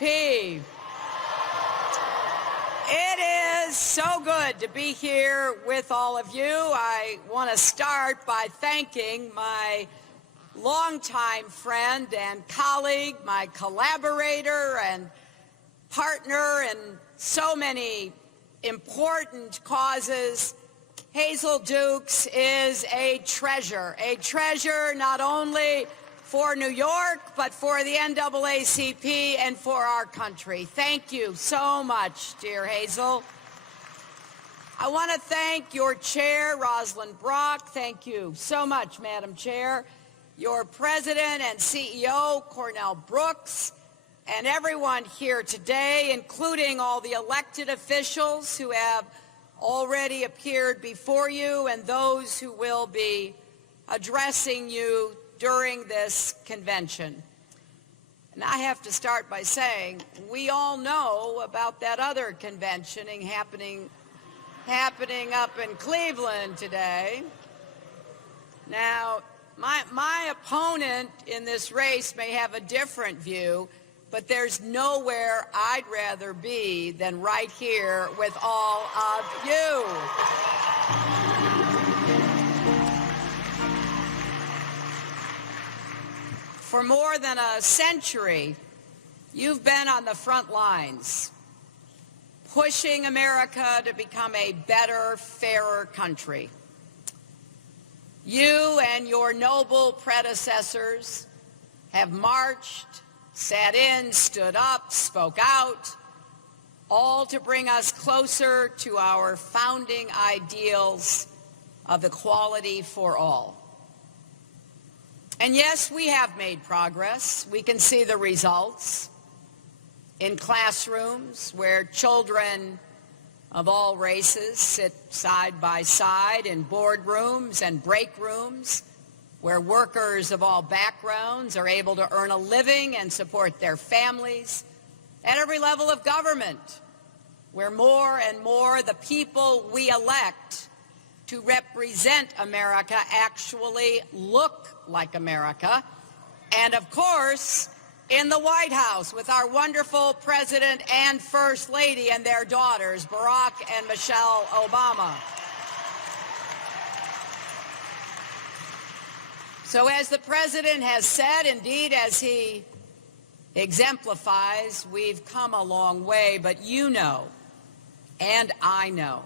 NAACP. It is so good to be here with all of you. I want to start by thanking my longtime friend and colleague, my collaborator and partner in so many important causes. Hazel Dukes is a treasure not only for New York, but for the NAACP and for our country. Thank you so much, dear Hazel. I want to thank your chair, Rosalind Brock. Thank you so much, Madam Chair. Your president and CEO, Cornell Brooks, and everyone here today, including all the elected officials who have already appeared before you and those who will be addressing you during this convention. And I have to start by saying we all know about that other conventioning happening up in Cleveland today. Now, my opponent in this race may have a different view, but there's nowhere I'd rather be than right here with all of you. For more than a century, you've been on the front lines, pushing America to become a better, fairer country. You and your noble predecessors have marched, sat in, stood up, spoke out, all to bring us closer to our founding ideals of equality for all. And yes, we have made progress. We can see the results in classrooms where children of all races sit side by side, in boardrooms and break rooms, where workers of all backgrounds are able to earn a living and support their families, at every level of government, where more and more the people we elect to represent America actually look like America, and of course, in the White House with our wonderful President and First Lady and their daughters, Barack and Michelle Obama. So as the President has said, indeed, as he exemplifies, we've come a long way, but you know, and I know,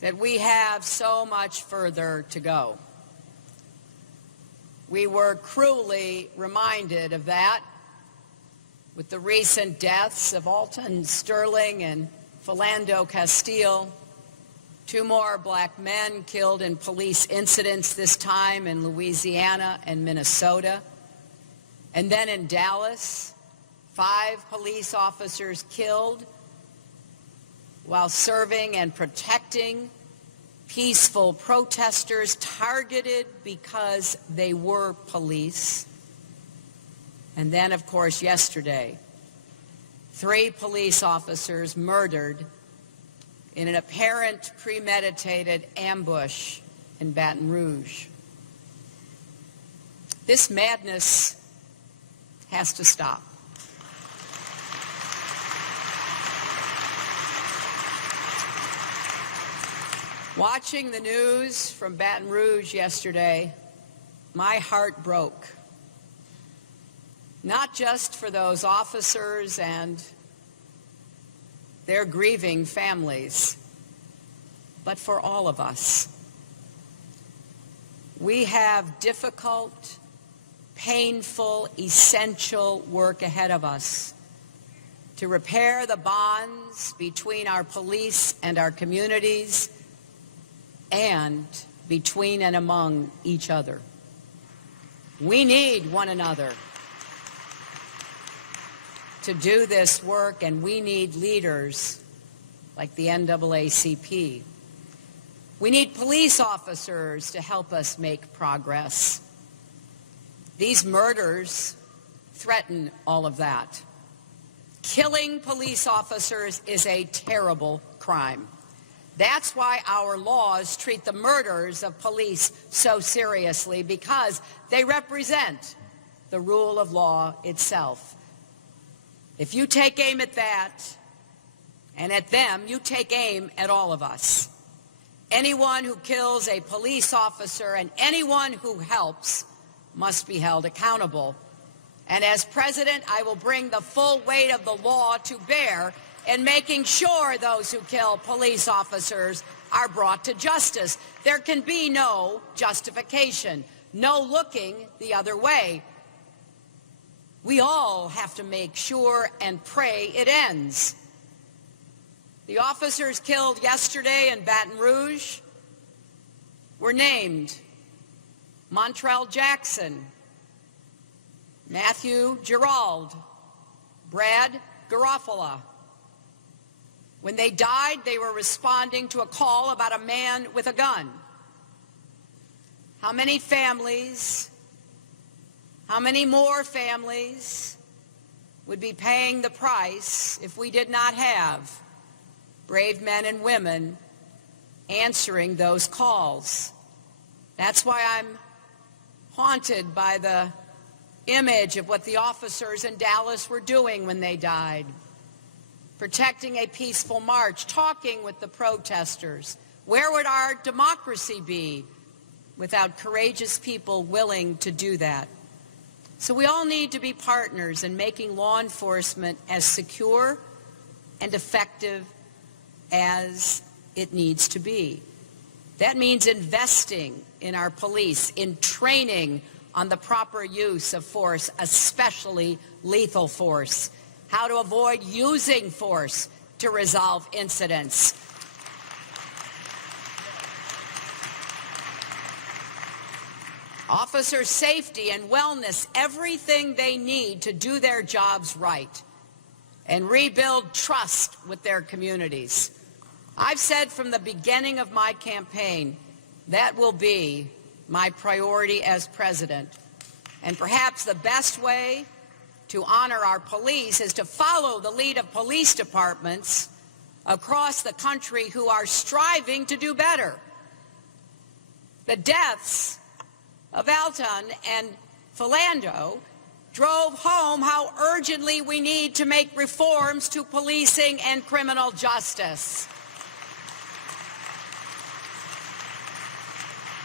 that we have so much further to go. We were cruelly reminded of that with the recent deaths of Alton Sterling and Philando Castile, two more black men killed in police incidents, this time in Louisiana and Minnesota. And then in Dallas, 5 police officers killed while serving and protecting peaceful protesters targeted because they were police. And then, of course, yesterday, 3 police officers murdered in an apparent premeditated ambush in Baton Rouge. This madness has to stop. Watching the news from Baton Rouge yesterday, my heart broke. Not just for those officers and their grieving families, but for all of us. We have difficult, painful, essential work ahead of us to repair the bonds between our police and our communities, and between and among each other. We need one another to do this work, and we need leaders like the NAACP. We need police officers to help us make progress. These murders threaten all of that. Killing police officers is a terrible crime. That's why our laws treat the murders of police so seriously, because they represent the rule of law itself. If you take aim at that and at them, you take aim at all of us. Anyone who kills a police officer and anyone who helps must be held accountable. And as president, I will bring the full weight of the law to bear in making sure those who kill police officers are brought to justice. There can be no justification, no looking the other way. We all have to make sure and pray it ends. The officers killed yesterday in Baton Rouge were named Montrell Jackson, Matthew Gerald, Brad Garofalo. When they died, they were responding to a call about a man with a gun. How many families, how many more families would be paying the price if we did not have brave men and women answering those calls? That's why I'm haunted by the image of what the officers in Dallas were doing when they died. Protecting a peaceful march, talking with the protesters. Where would our democracy be without courageous people willing to do that? So we all need to be partners in making law enforcement as secure and effective as it needs to be. That means investing in our police, in training on the proper use of force, especially lethal force, how to avoid using force to resolve incidents. Officer safety and wellness, everything they need to do their jobs right and rebuild trust with their communities. I've said from the beginning of my campaign that will be my priority as president. And perhaps the best way to honor our police is to follow the lead of police departments across the country who are striving to do better. The deaths of Alton and Philando drove home how urgently we need to make reforms to policing and criminal justice.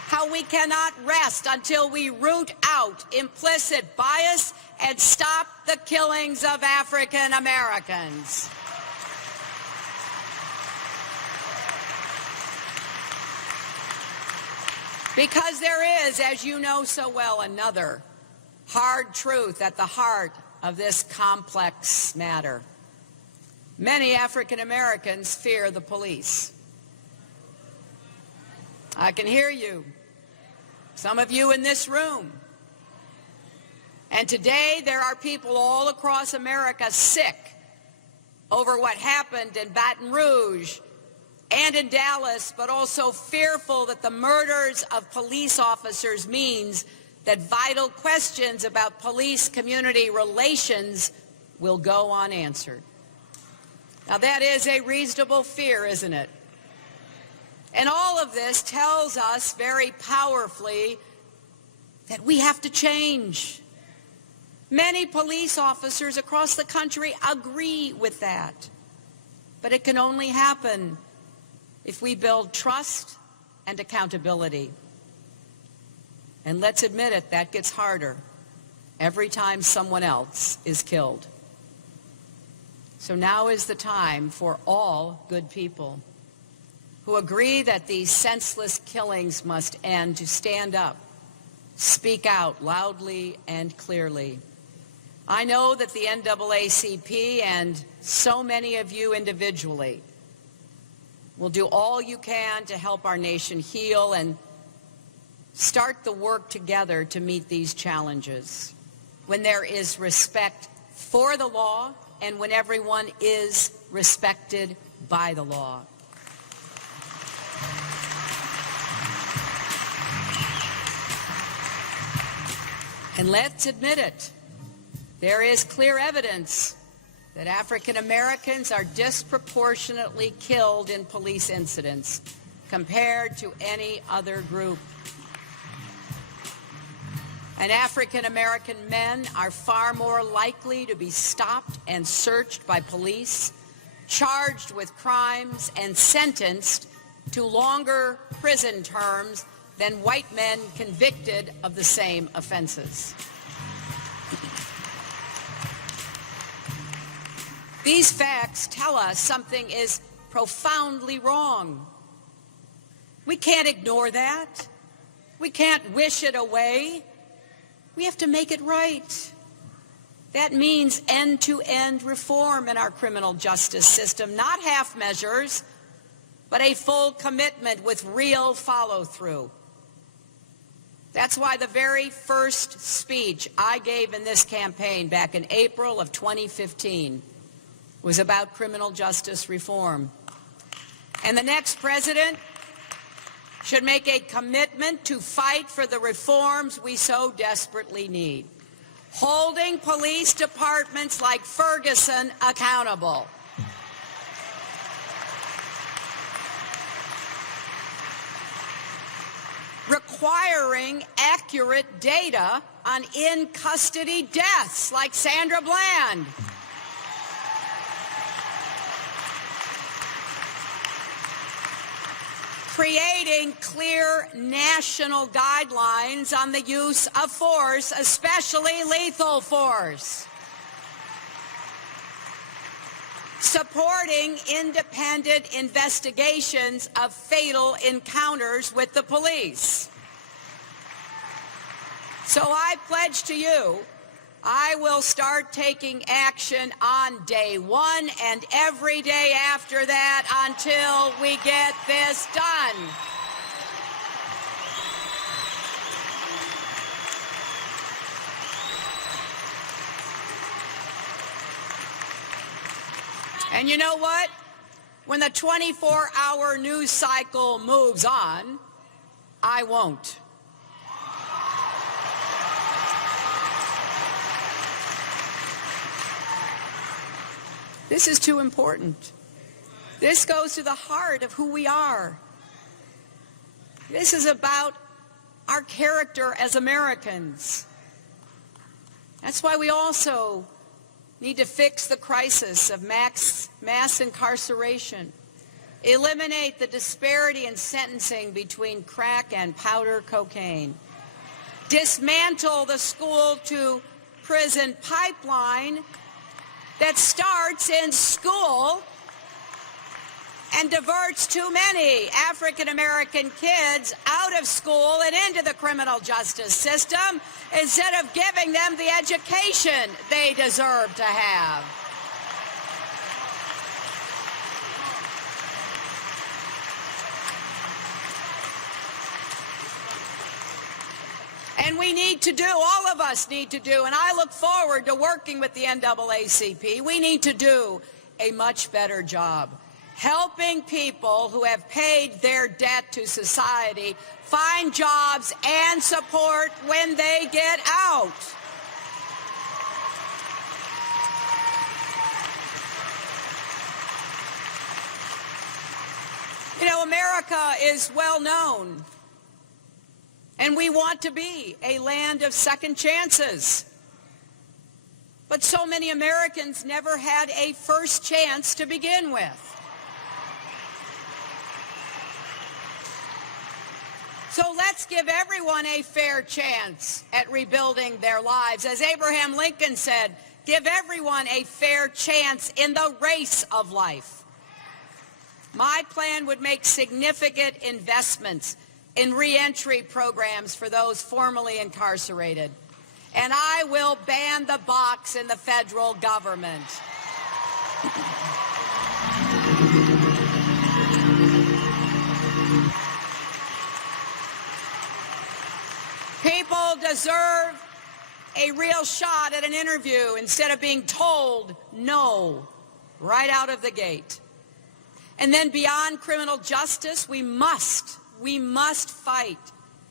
How we cannot rest until we root out implicit bias and stop the killings of African Americans. Because there is, as you know so well, another hard truth at the heart of this complex matter. Many African Americans fear the police. I can hear you. Some of you in this room. And today there are people all across America sick over what happened in Baton Rouge and in Dallas, but also fearful that the murders of police officers means that vital questions about police-community relations will go unanswered. Now that is a reasonable fear, isn't it? And all of this tells us very powerfully that we have to change. Many police officers across the country agree with that. But it can only happen if we build trust and accountability. And let's admit it, that gets harder every time someone else is killed. So now is the time for all good people who agree that these senseless killings must end to stand up, speak out loudly and clearly. I know that the NAACP and so many of you individually will do all you can to help our nation heal and start the work together to meet these challenges when there is respect for the law and when everyone is respected by the law. And let's admit it, there is clear evidence that African Americans are disproportionately killed in police incidents compared to any other group. and African American men are far more likely to be stopped and searched by police, charged with crimes, and sentenced to longer prison terms than white men convicted of the same offenses. These facts tell us something is profoundly wrong. We can't ignore that. We can't wish it away. We have to make it right. That means end-to-end reform in our criminal justice system, not half measures, but a full commitment with real follow-through. That's why the very first speech I gave in this campaign back in April of 2015 was about criminal justice reform. And the next president should make a commitment to fight for the reforms we so desperately need, holding police departments like Ferguson accountable, requiring accurate data on in-custody deaths like Sandra Bland, creating clear national guidelines on the use of force, especially lethal force, supporting independent investigations of fatal encounters with the police. So I pledge to you, I will start taking action on day one and every day after that until we get this done. And you know what? When the 24-hour news cycle moves on, I won't. This is too important. This goes to the heart of who we are. This is about our character as Americans. That's why we also need to fix the crisis of mass incarceration, eliminate the disparity in sentencing between crack and powder cocaine, dismantle the school-to-prison pipeline that starts in school and diverts too many African-American kids out of school and into the criminal justice system instead of giving them the education they deserve to have. And we need to do, all of us need to do, and I look forward to working with the NAACP, we need to do a much better job helping people who have paid their debt to society find jobs and support when they get out. You know, America is well known, and we want to be a land of second chances. But so many Americans never had a first chance to begin with. So let's give everyone a fair chance at rebuilding their lives. As Abraham Lincoln said, give everyone a fair chance in the race of life. My plan would make significant investments in reentry programs for those formerly incarcerated. And I will ban the box in the federal government. People deserve a real shot at an interview instead of being told no right out of the gate. And then beyond criminal justice, we must fight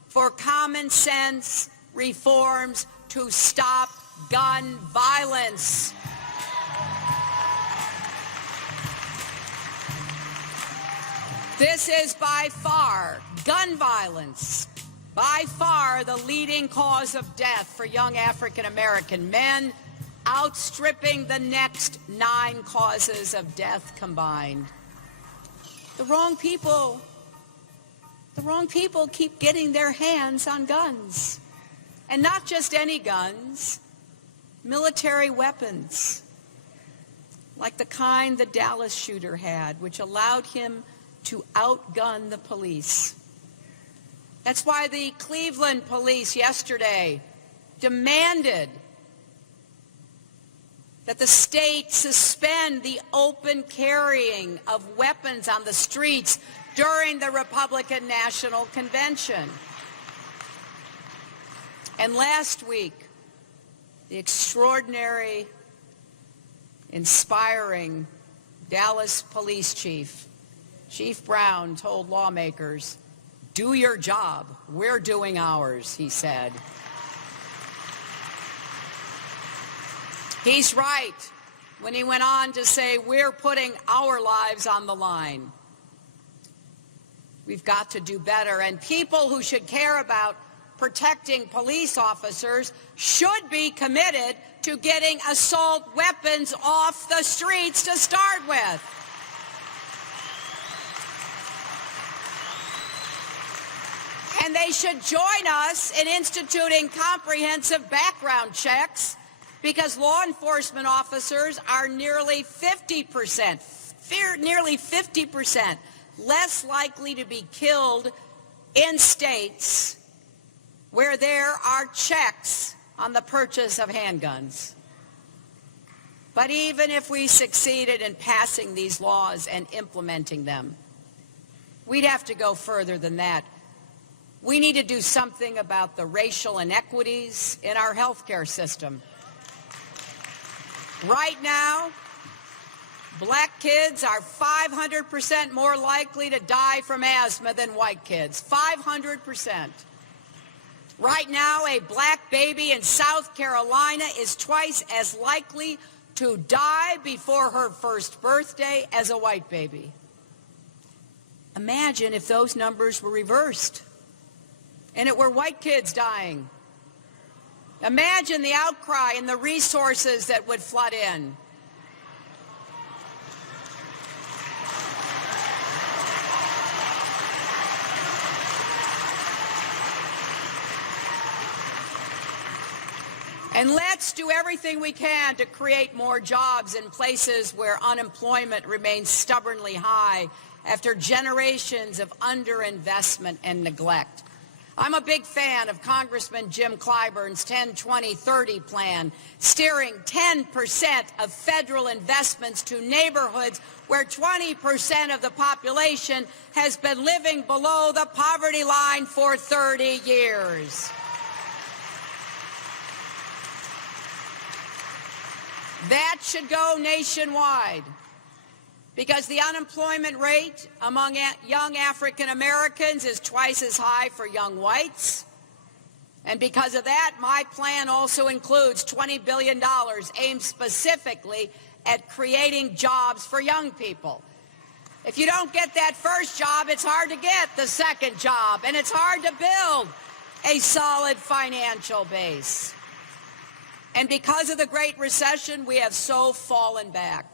for common sense reforms to stop gun violence. This is by far, gun violence, by far the leading cause of death for young African American men, outstripping the next 9 causes of death combined. The wrong people keep getting their hands on guns. And not just any guns, military weapons, like the kind the Dallas shooter had, which allowed him to outgun the police. That's why the Cleveland police yesterday demanded that the state suspend the open carrying of weapons on the streets during the Republican National Convention. And last week, the extraordinary, inspiring Dallas police chief, Chief Brown, told lawmakers, "Do your job. We're doing ours," he said. He's right when he went on to say, "We're putting our lives on the line." We've got to do better, and people who should care about protecting police officers should be committed to getting assault weapons off the streets to start with. And they should join us in instituting comprehensive background checks, because law enforcement officers are nearly 50% less likely to be killed in states where there are checks on the purchase of handguns. But even if we succeeded in passing these laws and implementing them, we'd have to go further than that. We need to do something about the racial inequities in our healthcare system. Right now, black kids are 500% more likely to die from asthma than white kids. 500%. Right now, a black baby in South Carolina is twice as likely to die before her first birthday as a white baby. Imagine if those numbers were reversed and it were white kids dying. Imagine the outcry and the resources that would flood in. And let's do everything we can to create more jobs in places where unemployment remains stubbornly high after generations of underinvestment and neglect. I'm a big fan of Congressman Jim Clyburn's 10-20-30 plan, steering 10% of federal investments to neighborhoods where 20% of the population has been living below the poverty line for 30 years. That should go nationwide, because the unemployment rate among young African Americans is twice as high for young whites. And because of that, my plan also includes $20 billion aimed specifically at creating jobs for young people. If you don't get that first job, it's hard to get the second job, and it's hard to build a solid financial base. And because of the Great Recession, we have so fallen back.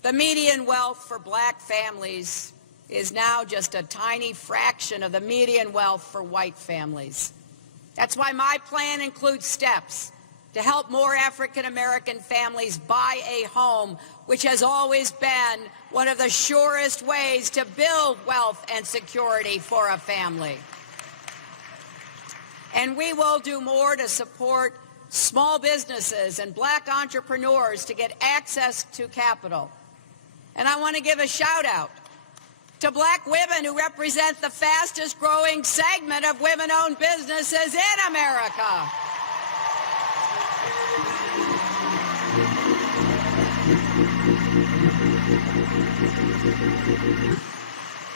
The median wealth for black families is now just a tiny fraction of the median wealth for white families. That's why my plan includes steps to help more African American families buy a home, which has always been one of the surest ways to build wealth and security for a family. And we will do more to support small businesses and black entrepreneurs to get access to capital. And I want to give a shout out to black women who represent the fastest growing segment of women-owned businesses in America.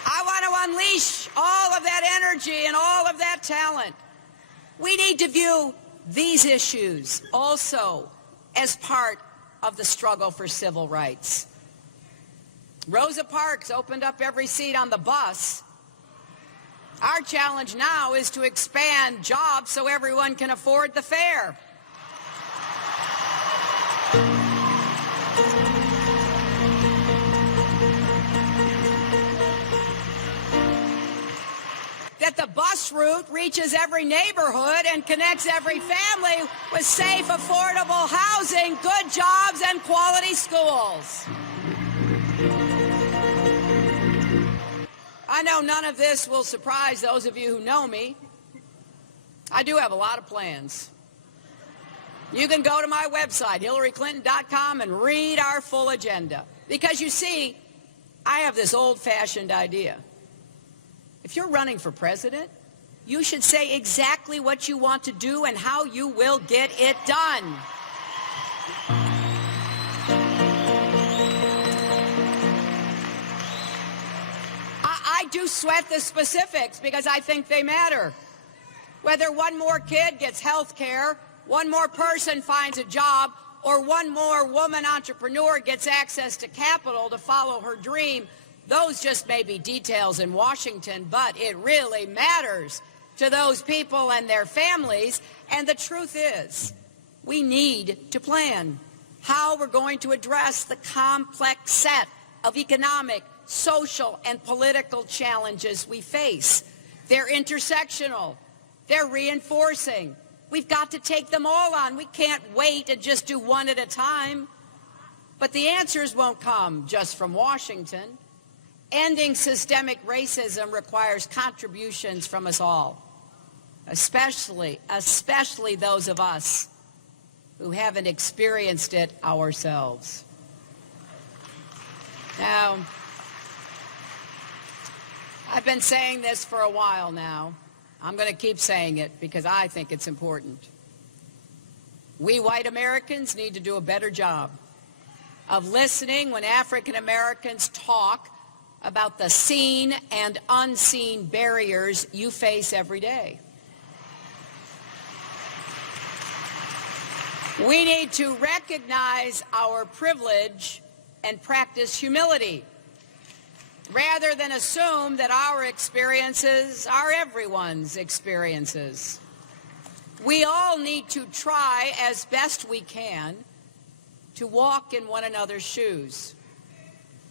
I want to unleash all of that energy and all of that talent. We need to view these issues also as part of the struggle for civil rights. Rosa Parks opened up every seat on the bus. Our challenge now is to expand jobs so everyone can afford the fare. That the bus route reaches every neighborhood and connects every family with safe, affordable housing, good jobs, and quality schools. I know none of this will surprise those of you who know me. I do have a lot of plans. You can go to my website, HillaryClinton.com, and read our full agenda. Because you see, I have this old-fashioned idea. If you're running for president, you should say exactly what you want to do and how you will get it done. I do sweat the specifics because I think they matter. Whether one more kid gets health care, one more person finds a job, or one more woman entrepreneur gets access to capital to follow her dream, those just may be details in Washington, but it really matters to those people and their families. And the truth is, we need to plan how we're going to address the complex set of economic, social, and political challenges we face. They're intersectional. They're reinforcing. We've got to take them all on. We can't wait and just do one at a time. But the answers won't come just from Washington. Ending systemic racism requires contributions from us all, especially those of us who haven't experienced it ourselves. Now, I've been saying this for a while now. I'm going to keep saying it because I think it's important. We white Americans need to do a better job of listening when African Americans talk about the seen and unseen barriers you face every day. We need to recognize our privilege and practice humility, rather than assume that our experiences are everyone's experiences. We all need to try as best we can to walk in one another's shoes,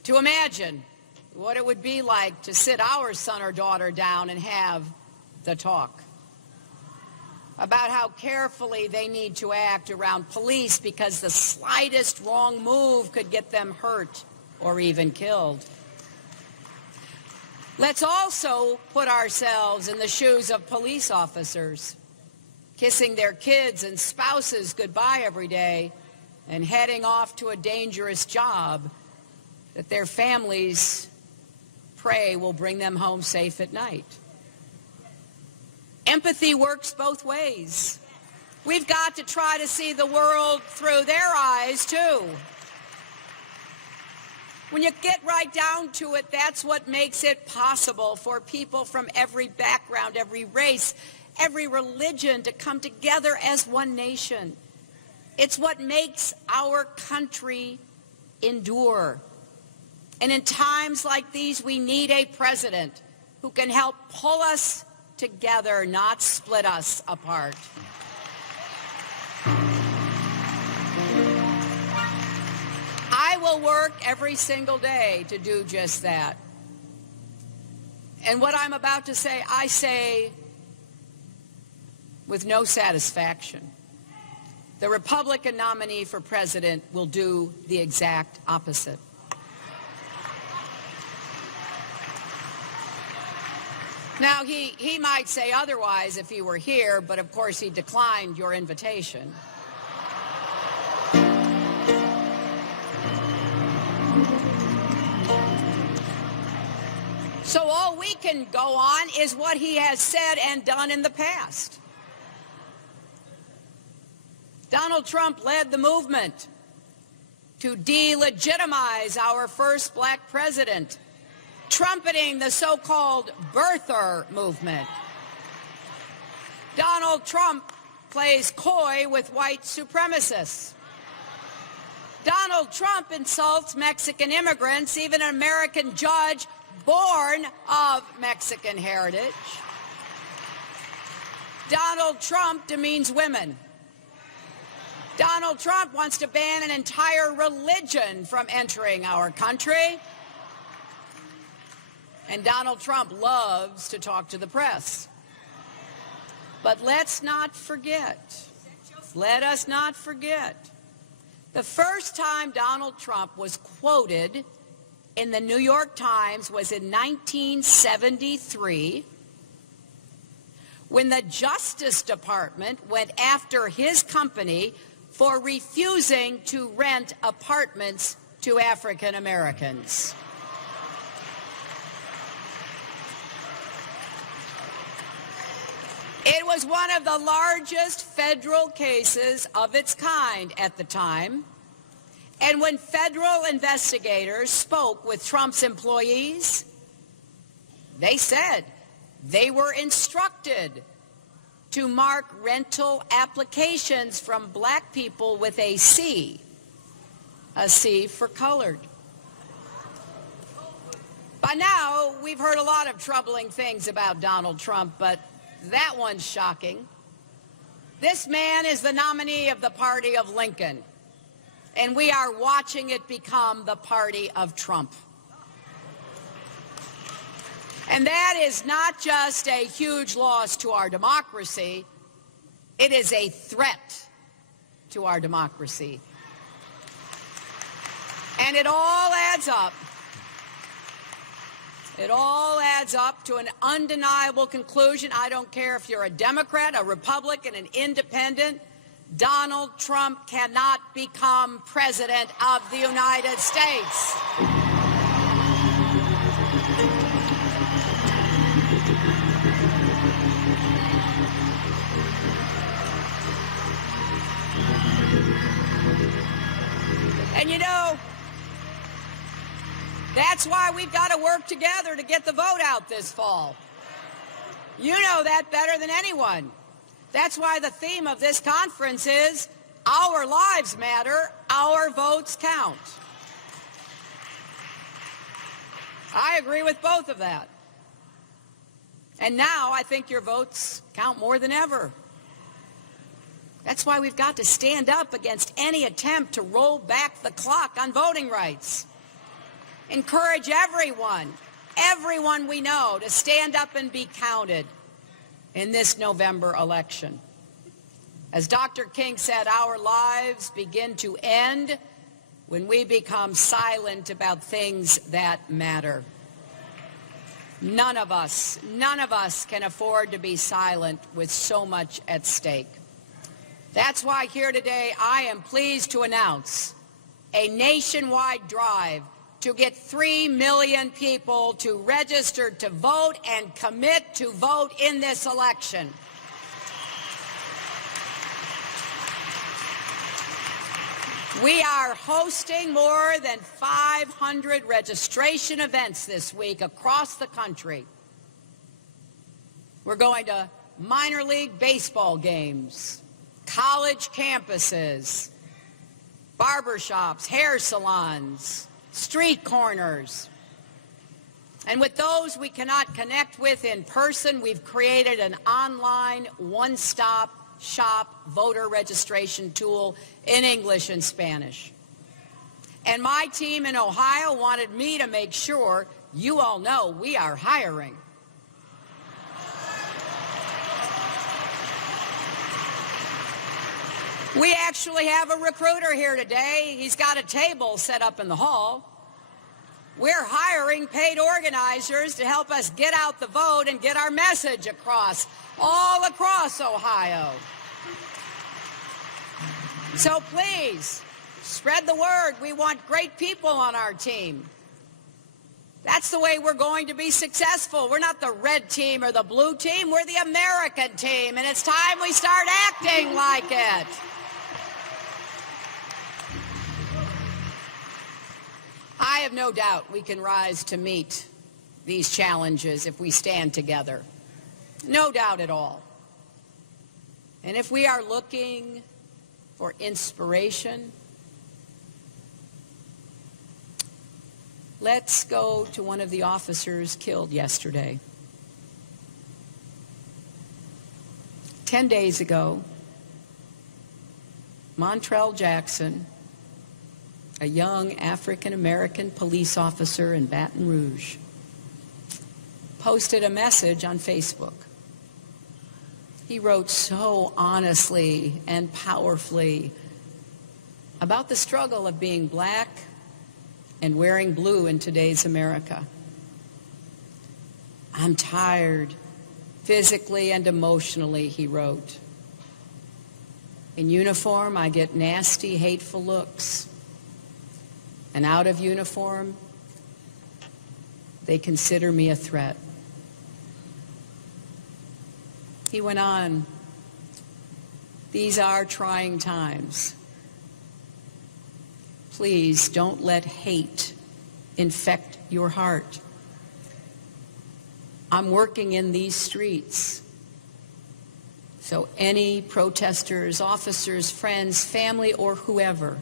to imagine what it would be like to sit our son or daughter down and have the talk about how carefully they need to act around police because the slightest wrong move could get them hurt or even killed. Let's also put ourselves in the shoes of police officers, kissing their kids and spouses goodbye every day and heading off to a dangerous job that their families pray will bring them home safe at night. Empathy works both ways. We've got to try to see the world through their eyes, too. When you get right down to it, that's what makes it possible for people from every background, every race, every religion to come together as one nation. It's what makes our country endure. And in times like these, we need a president who can help pull us together, not split us apart. I will work every single day to do just that. And what I'm about to say, I say with no satisfaction. The Republican nominee for president will do the exact opposite. Now, he might say otherwise if he were here, but of course he declined your invitation. So all we can go on is what he has said and done in the past. Donald Trump led the movement to delegitimize our first black president, trumpeting the so-called birther movement. Donald Trump plays coy with white supremacists. Donald Trump insults Mexican immigrants. Even an American judge born of Mexican heritage. Donald Trump demeans women. Donald Trump wants to ban an entire religion from entering our country. And Donald Trump loves to talk to the press. But let's not forget, let us not forget, the first time Donald Trump was quoted in the New York Times was in 1973, when the Justice Department went after his company for refusing to rent apartments to African Americans. It was one of the largest federal cases of its kind at the time. And when federal investigators spoke with Trump's employees, they said they were instructed to mark rental applications from black people with a C for colored. By now, we've heard a lot of troubling things about Donald Trump, but that one's shocking. This man is the nominee of the party of Lincoln, and we are watching it become the party of Trump. And that is not just a huge loss to our democracy, it is a threat to our democracy. And it all adds up. It all adds up to an undeniable conclusion. I don't care if you're a Democrat, a Republican, an independent. Donald Trump cannot become President of the United States. And you know, that's why we've got to work together to get the vote out this fall. You know that better than anyone. That's why the theme of this conference is Our Lives Matter, Our Votes Count. I agree with both of that. And now I think your votes count more than ever. That's why we've got to stand up against any attempt to roll back the clock on voting rights. Encourage everyone we know to stand up and be counted in this November election. As Dr. King said, our lives begin to end when we become silent about things that matter. None of us can afford to be silent with so much at stake. That's why here today I am pleased to announce a nationwide drive to get 3 million people to register to vote and commit to vote in this election. We are hosting more than 500 registration events this week across the country. We're going to minor league baseball games, college campuses, barbershops, hair salons, street corners. And with those we cannot connect with in person, we've created an online one-stop shop voter registration tool in English and Spanish. And my team in Ohio wanted me to make sure you all know we are hiring. We actually have a recruiter here today. He's got a table set up in the hall. We're hiring paid organizers to help us get out the vote and get our message across, all across Ohio. So please, spread the word. We want great people on our team. That's the way we're going to be successful. We're not the red team or the blue team. We're the American team, and it's time we start acting like it. I have no doubt we can rise to meet these challenges if we stand together. No doubt at all. And if we are looking for inspiration, Let's go to one of the officers killed yesterday. 10 days ago, Montrell Jackson, a young African-American police officer in Baton Rouge, posted a message on Facebook. He wrote so honestly and powerfully about the struggle of being black and wearing blue in today's America. I'm tired, physically and emotionally, he wrote. In uniform, I get nasty, hateful looks. And out of uniform, they consider me a threat. He went on, these are trying times. Please don't let hate infect your heart. I'm working in these streets. So any protesters, officers, friends, family, or whoever,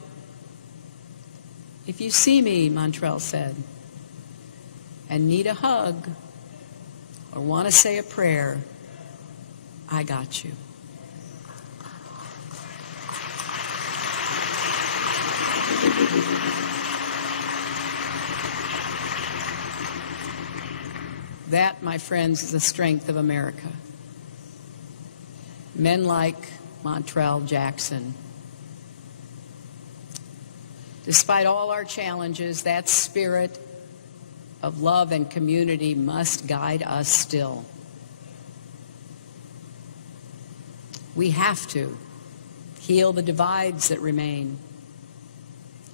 if you see me, Montrell said, and need a hug or want to say a prayer, I got you. That, my friends, is the strength of America. Men like Montrell Jackson. Despite all our challenges, that spirit of love and community must guide us still. We have to heal the divides that remain,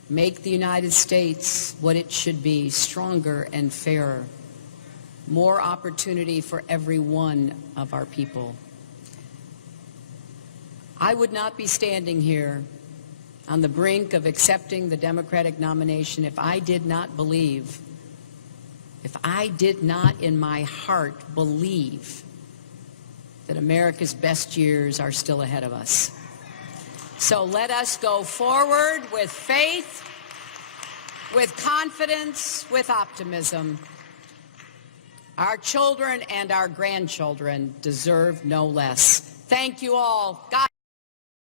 make the United States what it should be, stronger and fairer, more opportunity for every one of our people. I would not be standing here on the brink of accepting the Democratic nomination if I did not believe, if I did not in my heart believe that America's best years are still ahead of us. So let us go forward with faith, with confidence, with optimism. Our children and our grandchildren deserve no less. Thank you all. God